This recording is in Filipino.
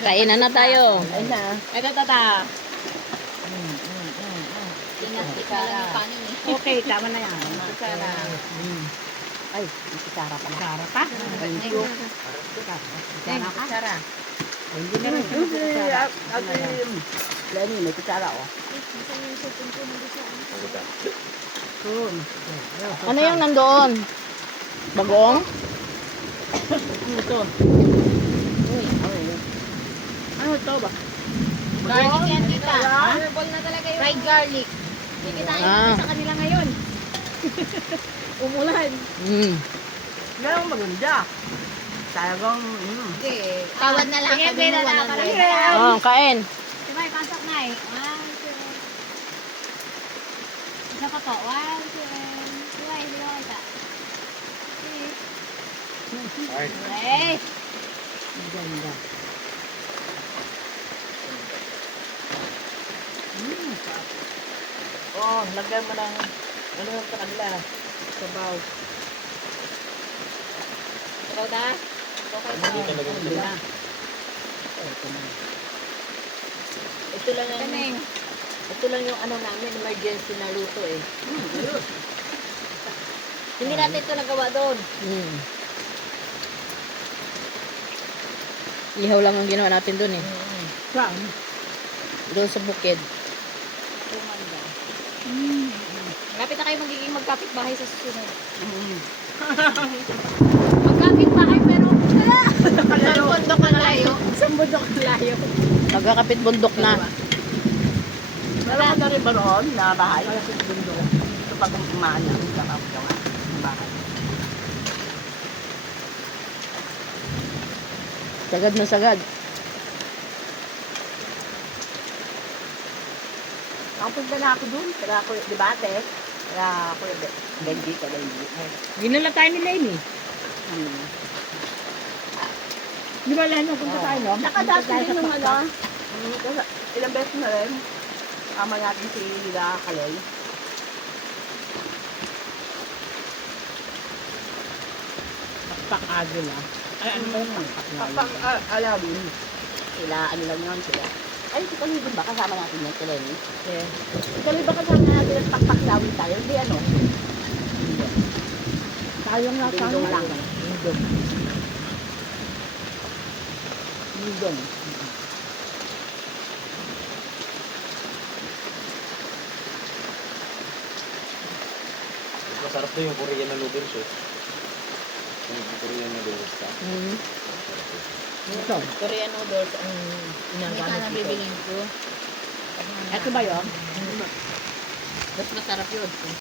Kainan na tayo. Ayun na. Ito, tata. Tinastik na lang yung kanin eh. Okay, tama na yan. Kutsara. Ay, may kutsara pala. Kutsara pa? Thank you. Kutsara ka? Kutsara. Hindi na rin. Kutsara. Lenny, may kutsara oh. Ano yung nandoon? Bagong? Ano ito? Ano ito ba? Garlic yan kita. Herbal na talaga yun. Fried garlic. Kikitain natin sa kanila ngayon. Umulan. Ganun maganda. Talagang, Hindi. Tawad na lang. Sige, Sabi mo na 100. Oh, kain. Sabay, pasok na eh. 1, 2. Isa pa to. 1, 2. Sabay, hindi ako isa. Okay. Maganda. oh, lagyan mo ng, ano sa kanila, sabaw. Ikaw na? Okay pa. Ito lang yung, Kaming. ito lang yung ano namin, emergency na luto eh. Hindi natin ito nagawa doon. Ihaw lang ang ginawa natin dun eh. Saan? Doon sa bukid. Malapit na kayo magiging magkapit-bahay sa susunod. Magkapit-bahay pero isang bundok na layo. Isang bundok layo. Magkakapit bundok na. Meron ka na rin ba roon na bahay? Ito pag umaan na, kakapit ang bahay. Sagad na sagad. Nakapunta na ako dun, kaya ako, di ba ate? Kaya ako, Benji, ka Benji. Ginala tayo ni Lenny. Di ba Lenny, punta tayo, no? Nakadati din yung ano. Kasi ilang beses na rin. Kama natin si Lila Kaloy. Pakpak agil ah. Ay, ano ba yung pakpak na Kapag alam, sila, ano lang yun, sila. Ay, si Kaloy din ba? Kasama natin yan, si Lenny. Yeah. Si Kaloy ba kasama natin at pakpaklawin tayo? Hindi ano? Sayang na sana. Dingdong lang. Dingdong. Dingdong. Masarap to yung Korean na noodles eh. Yung Korean noodles ka. Ito. Korean noodles ang Hindi inagamit ka na dito. bibilin ko. Ito ba yun? Mas masarap yun.